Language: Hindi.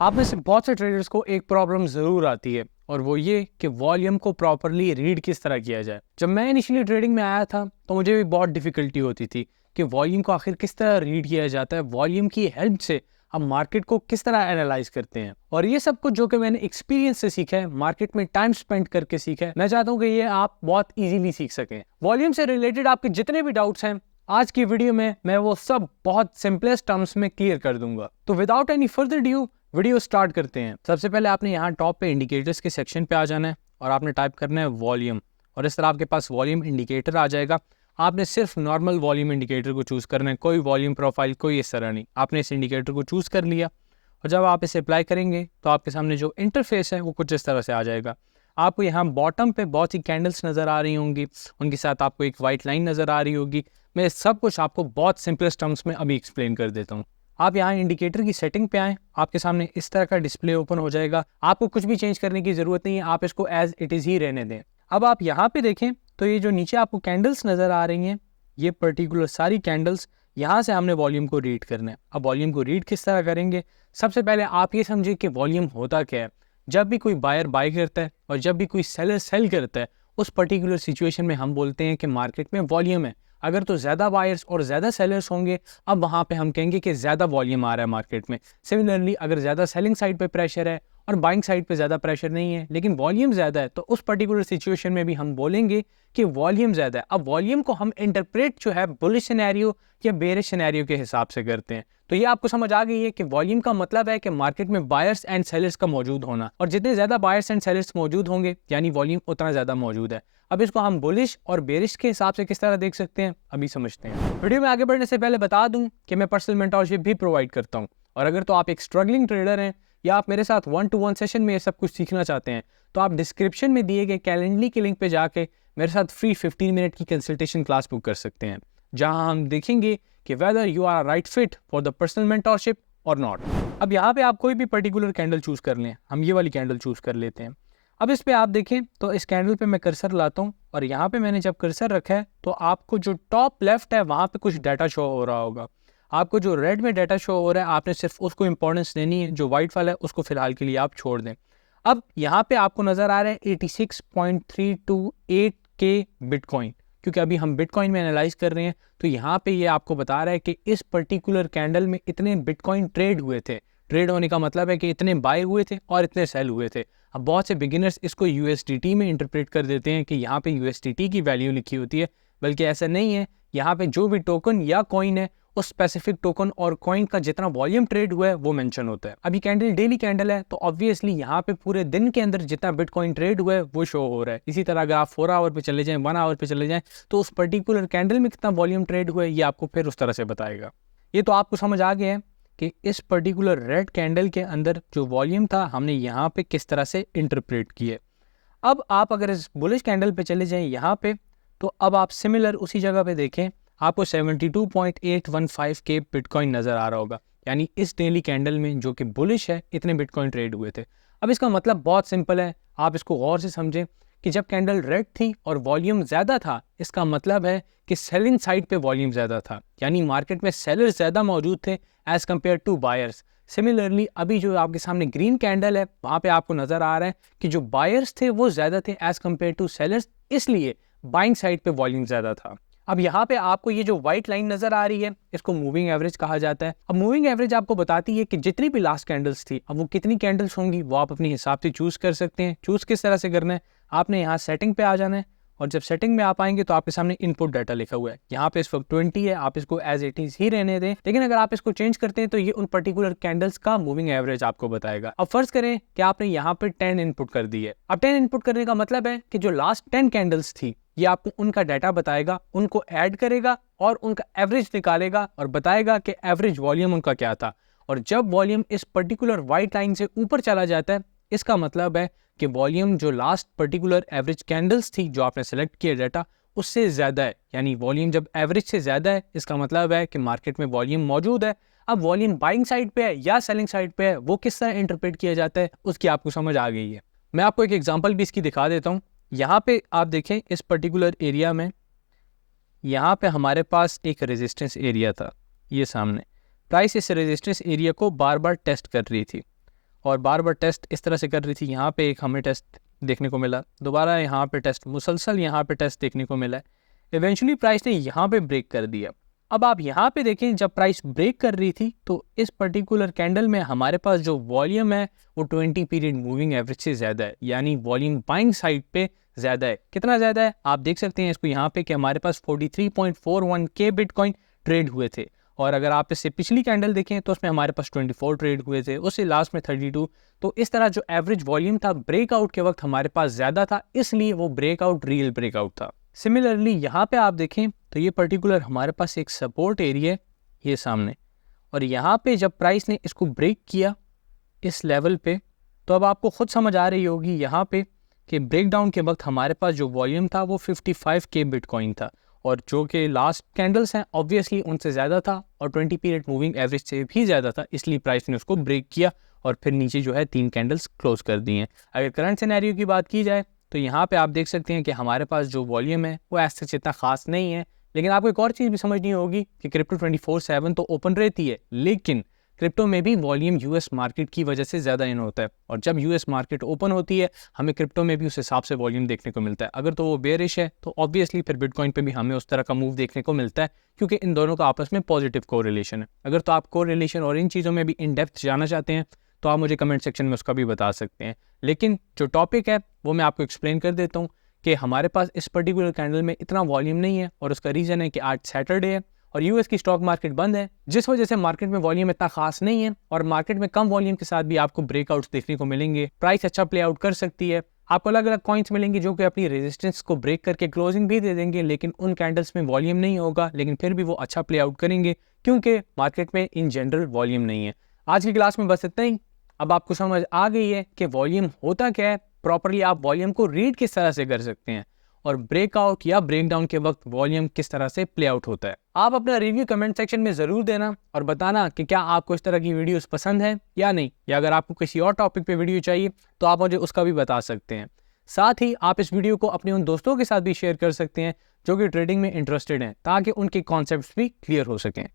आप में से बहुत से ट्रेडर्स को एक प्रॉब्लम ज़रूर आती है और वो ये कि वॉल्यूम को प्रॉपरली रीड किस तरह किया जाए। जब मैं इनिशियली ट्रेडिंग में आया था तो मुझे भी बहुत डिफ़िकल्टी होती थी कि वॉल्यूम को आखिर किस तरह रीड किया जाता है, वॉल्यूम की हेल्प से हम मार्केट को किस तरह एनालाइज करते हैं। और ये सब कुछ जो कि मैंने एक्सपीरियंस से सीखा है, मार्केट में टाइम स्पेंड करके सीखा है, मैं चाहता हूँ कि ये आप बहुत ईजीली सीख सकें। वॉल्यूम से रिलेटेड आपके जितने भी डाउट्स हैं आज की वीडियो में मैं वो सब बहुत सिंपलेस्ट टर्म्स में क्लियर कर दूंगा। तो without any further due video start करते हैं। सबसे पहले आपने यहाँ टॉप पे इंडिकेटर्स के सेक्शन पे आ जाना है और आपने टाइप करना है वॉल्यूम, और इस तरह आपके पास वॉल्यूम इंडिकेटर आ जाएगा। आपने सिर्फ नॉर्मल वॉल्यूम इंडिकेटर को चूज़ करना है, कोई वॉल्यूम प्रोफाइल कोई इस तरह नहीं। आपने इस इंडिकेटर को चूज़ कर लिया और जब आप इसे अप्लाई करेंगे तो आपके सामने जो इंटरफेस है वो कुछ इस तरह से आ जाएगा। आपको यहाँ बॉटम पे बहुत सी कैंडल्स नज़र आ रही होंगी, उनके साथ आपको एक वाइट लाइन नज़र आ रही होगी। मैं सब कुछ आपको बहुत सिंपलेस्ट टर्म्स में अभी एक्सप्लेन कर देता हूँ। आप यहाँ इंडिकेटर की सेटिंग पे आएँ, आपके सामने इस तरह का डिस्प्ले ओपन हो जाएगा। आपको कुछ भी चेंज करने की ज़रूरत नहीं है, आप इसको एज इट इज़ ही रहने दें। अब आप यहाँ पे देखें तो ये जो नीचे आपको कैंडल्स नज़र आ रही हैं, ये पर्टिकुलर सारी कैंडल्स, यहाँ से हमने वॉल्यूम को रीड करना है। अब वॉल्यूम को रीड किस तरह करेंगे? सबसे पहले आप ये समझिए कि वॉल्यूम होता क्या है। जब भी कोई बायर बाय करता है और जब भी कोई सेलर सेल करता है, उस पर्टिकुलर सिचुएशन में हम बोलते हैं कि मार्केट में वॉल्यूम है। अगर तो ज़्यादा बायर्स और ज़्यादा सेलर्स होंगे, अब वहाँ पे हम कहेंगे कि ज़्यादा वॉल्यूम आ रहा है मार्केट में। सिमिलरली अगर ज़्यादा सेलिंग साइड पे प्रेशर है और बाइंग साइड पे ज़्यादा प्रेशर नहीं है लेकिन वॉल्यूम ज़्यादा है, तो उस पर्टिकुलर सिचुएशन में भी हम बोलेंगे कि वॉल्यूम ज़्यादा है। अब वॉल्यूम को हम इंटरप्रेट जो है बुलिश सिनेरियो या बेरिश सिनेरियो के हिसाब से करते हैं। तो ये आपको समझ आ गई है कि वॉल्यूम का मतलब है कि मार्केट में बायर्स एंड सेलर्स का मौजूद होना, और जितने ज़्यादा बायर्स एंड सेलर्स मौजूद होंगे यानी वॉल्यूम उतना ज़्यादा मौजूद है। अब इसको हम बुलिश और बेरिश के हिसाब से किस तरह देख सकते हैं अभी समझते हैं। वीडियो में आगे बढ़ने से पहले बता दूं कि मैं पर्सनल मेंटरशिप भी प्रोवाइड करता हूं, और अगर तो आप एक स्ट्रगलिंग ट्रेडर हैं या आप मेरे साथ 1-to-1 सेशन में ये सब कुछ सीखना चाहते हैं, तो आप डिस्क्रिप्शन में दिए गए कैलेंडली के लिंक पे जाके मेरे साथ फ्री 15 मिनट की कंसल्टेशन क्लास बुक कर सकते हैं, जहां हम देखेंगे कि whether you are right fit for the personal mentorship or not. अब यहाँ पे आप कोई भी पर्टिकुलर कैंडल चूज कर लें, हम ये वाली कैंडल चूज कर लेते हैं। अब इस पे आप देखें तो इस कैंडल पे मैं कर्सर लाता हूँ और यहाँ पे मैंने जब कर्सर रखा है तो आपको जो टॉप लेफ्ट है वहाँ पे कुछ डाटा शो हो रहा होगा। आपको जो रेड में डाटा शो हो रहा है आपने सिर्फ उसको इंपॉर्टेंस देनी है, जो वाइट वाला है उसको फिलहाल के लिए आप छोड़ दें। अब यहाँ पे आपको नज़र आ रहा है 86.328 के बिटकॉइन, क्योंकि अभी हम बिटकॉइन में एनालाइज कर रहे हैं। तो यहाँ पे ये आपको बता रहा है कि इस पर्टिकुलर कैंडल में इतने बिटकॉइन ट्रेड हुए थे। ट्रेड होने का मतलब है कि इतने बाय हुए थे और इतने सेल हुए थे। अब बहुत से बिगिनर्स इसको यूएसडीटी में इंटरप्रेट कर देते हैं कि यहाँ पे यूएसडीटी की वैल्यू लिखी होती है, बल्कि ऐसा नहीं है। यहाँ पे जो भी टोकन या कॉइन है उस स्पेसिफिक टोकन और कॉइन का जितना वॉल्यूम ट्रेड हुआ है वो मेंशन होता है। अभी कैंडल डेली कैंडल है तो ऑब्वियसली यहाँ पे पूरे दिन के अंदर जितना बिटकॉइन ट्रेड हुआ है वो शो हो रहा है। इसी तरह अगर आप 4 आवर पे चले जाएं, 1 आवर पे चले जाएं, तो उस पर्टिकुलर कैंडल में कितना वॉल्यूम ट्रेड हुआ है ये आपको फिर उस तरह से बताएगा। ये तो आपको समझ आ गया है कि इस पर्टिकुलर रेड कैंडल के अंदर जो वॉल्यूम था हमने यहाँ पे किस तरह से इंटरप्रेट किए। अब आप अगर इस बुलिश कैंडल पे चले जाएं यहाँ पे, तो अब आप सिमिलर उसी जगह पे देखें, आपको 72.815 के बिटकॉइन नज़र आ रहा होगा। यानी इस डेली कैंडल में जो कि बुलिश है इतने बिटकॉइन ट्रेड हुए थे। अब इसका मतलब बहुत सिंपल है, आप इसको गौर से समझें कि जब कैंडल रेड थी और वॉल्यूम ज़्यादा था, इसका मतलब है कि सेलिंग साइड पे वॉल्यूम ज़्यादा था, यानी मार्केट में सेलर्स ज़्यादा मौजूद थे as compare to buyers. Similarly अभी जो आपके सामने ग्रीन कैंडल है वहाँ पे आपको नज़र आ रहा है कि जो बायर्स थे वो ज़्यादा थे एज़ कम्पेयर टू सेलर्स, इसलिए बाइंग साइड पे वॉल्यूम ज़्यादा था। अब यहाँ पे आपको ये जो व्हाइट लाइन नज़र आ रही है इसको मूविंग एवरेज कहा जाता है। अब मूविंग एवरेज आपको बताती है कि जितनी भी लास्ट कैंडल्स थी, अब वो कितनी कैंडल्स होंगी वो आप अपने हिसाब से चूज़ कर सकते हैं। चूज़ किस तरह से करना है, आपने यहाँ सेटिंग पे आ जाना है और जब सेटिंग में आप आएंगे तो आपके सामने इनपुट डाटा लिखा हुआ है। यहाँ पे इस वक्त 20 है, आप इसको एज इट इज ही रहने दें, लेकिन अगर आप इसको चेंज करते हैं तो ये उन पर्टिकुलर कैंडल्स का मूविंग एवरेज आपको बताएगा। अब फर्ज करें कि आपने यहाँ पे 10 इनपुट कर दी है। अब 10 इनपुट करने का मतलब है कि जो लास्ट 10 कैंडल्स थी ये आपको उनका डाटा बताएगा, उनको ऐड करेगा और उनका एवरेज निकालेगा और बताएगा कि एवरेज वॉल्यूम उनका क्या था। और जब वॉल्यूम इस पर्टिकुलर व्हाइट लाइन से ऊपर चला जाता है, इसका मतलब है कि वॉल्यूम जो लास्ट पर्टिकुलर एवरेज कैंडल्स थी जो आपने सेलेक्ट किया डाटा उससे ज़्यादा है। यानी वॉल्यूम जब एवरेज से ज़्यादा है इसका मतलब है कि मार्केट में वॉल्यूम मौजूद है। अब वॉल्यूम बाइंग साइड पे है या सेलिंग साइड पे है वो किस तरह इंटरप्रेट किया जाता है उसकी आपको समझ आ गई है। मैं आपको एक एग्जांपल भी इसकी दिखा देता हूँ। यहाँ पे आप देखें इस पर्टिकुलर एरिया में, यहाँ पे हमारे पास एक रेजिस्टेंस एरिया था, ये सामने प्राइस इस रेजिस्टेंस एरिया को बार बार टेस्ट कर रही थी और बार बार टेस्ट इस तरह से कर रही थी। यहाँ पे एक हमें टेस्ट देखने को मिला, दोबारा यहाँ पे टेस्ट, मुसलसल यहाँ पे टेस्ट देखने को मिला। इवेंचुअली प्राइस ने यहाँ पे ब्रेक कर दिया। अब आप यहाँ पे देखें, जब प्राइस ब्रेक कर रही थी तो इस पर्टिकुलर कैंडल में हमारे पास जो वॉल्यूम है वो 20 पीरियड मूविंग एवरेज से ज़्यादा है, यानी वॉल्यूम बाइंग साइड पे ज़्यादा है। कितना ज़्यादा है आप देख सकते हैं इसको यहाँ पे कि हमारे पास 43.41 के बिटकॉइन ट्रेड हुए थे। और अगर आप इससे पिछली कैंडल देखें तो उसमें हमारे पास 24 ट्रेड हुए थे, उससे लास्ट में 32। तो इस तरह जो एवरेज वॉल्यूम था ब्रेकआउट के वक्त हमारे पास ज़्यादा था, इसलिए वो ब्रेकआउट रियल ब्रेकआउट था। सिमिलरली यहाँ पे आप देखें तो ये पर्टिकुलर हमारे पास एक सपोर्ट एरिया है ये सामने, और यहाँ पे जब प्राइस ने इसको ब्रेक किया इस लेवल पे, तो अब आपको खुद समझ आ रही होगी यहाँ पे कि ब्रेकडाउन के वक्त हमारे पास जो वॉल्यूम था वो 55 के बिटकॉइन था, और जो कि लास्ट कैंडल्स हैं ऑब्वियसली उनसे ज़्यादा था और 20 पीरियड मूविंग एवरेज से भी ज़्यादा था, इसलिए प्राइस ने उसको ब्रेक किया और फिर नीचे जो है 3 कैंडल्स क्लोज कर दी हैं। अगर करंट सिनेरियो की बात की जाए तो यहाँ पे आप देख सकते हैं कि हमारे पास जो वॉल्यूम है वो ऐसे इतना खास नहीं है। लेकिन आपको एक और चीज़ भी समझनी होगी कि क्रिप्टो 24/7 तो ओपन रहती है, लेकिन क्रिप्टो में भी वॉल्यूम यूएस मार्केट की वजह से ज़्यादा इन होता है, और जब यूएस मार्केट ओपन होती है हमें क्रिप्टो में भी उस हिसाब से वॉल्यूम देखने को मिलता है। अगर तो वो बेरिश है तो ऑब्वियसली फिर बिटकॉइन पे भी हमें उस तरह का मूव देखने को मिलता है, क्योंकि इन दोनों का आपस में पॉजिटिव कोरिलेशन है। अगर तो आप कोरिलेशन और इन चीज़ों में भी इन डेप्थ जाना चाहते हैं तो आप मुझे कमेंट सेक्शन में उसका भी बता सकते हैं। लेकिन जो टॉपिक है वो मैं आपको एक्सप्लेन कर देता हूँ कि हमारे पास इस पर्टिकुलर कैंडल में इतना वॉल्यूम नहीं है, और उसका रीज़न है कि आज सैटरडे है और यूएस की स्टॉक मार्केट बंद है, जिस वजह से मार्केट में वॉल्यूम इतना खास नहीं है, और मार्केट में कम वॉल्यूम के साथ भी आपको ब्रेकआउट्स देखने को मिलेंगे। प्राइस अच्छा प्ले आउट कर सकती है, आपको अलग अलग कॉइन्स मिलेंगे जो कि अपनी रेजिस्टेंस को ब्रेक करके क्लोजिंग भी दे देंगे, लेकिन उन कैंडल्स में वॉल्यूम नहीं होगा, लेकिन फिर भी वो अच्छा प्ले आउट करेंगे क्योंकि मार्केट में इन जनरल वॉल्यूम नहीं है। आज की क्लास में बस इतना ही। अब आपको समझ आ गई है कि वॉल्यूम होता क्या है, प्रॉपरली आप वॉल्यूम को रीड किस तरह से कर सकते हैं, और ब्रेकआउट या ब्रेकडाउन के वक्त वॉल्यूम किस तरह से प्ले आउट होता है। आप अपना रिव्यू कमेंट सेक्शन में ज़रूर देना और बताना कि क्या आपको इस तरह की वीडियोस पसंद है या नहीं, या अगर आपको किसी और टॉपिक पे वीडियो चाहिए तो आप मुझे उसका भी बता सकते हैं। साथ ही आप इस वीडियो को अपने उन दोस्तों के साथ भी शेयर कर सकते हैं जो कि ट्रेडिंग में इंटरेस्टेड हैं, ताकि उनके कॉन्सेप्ट्स भी क्लियर हो सकें।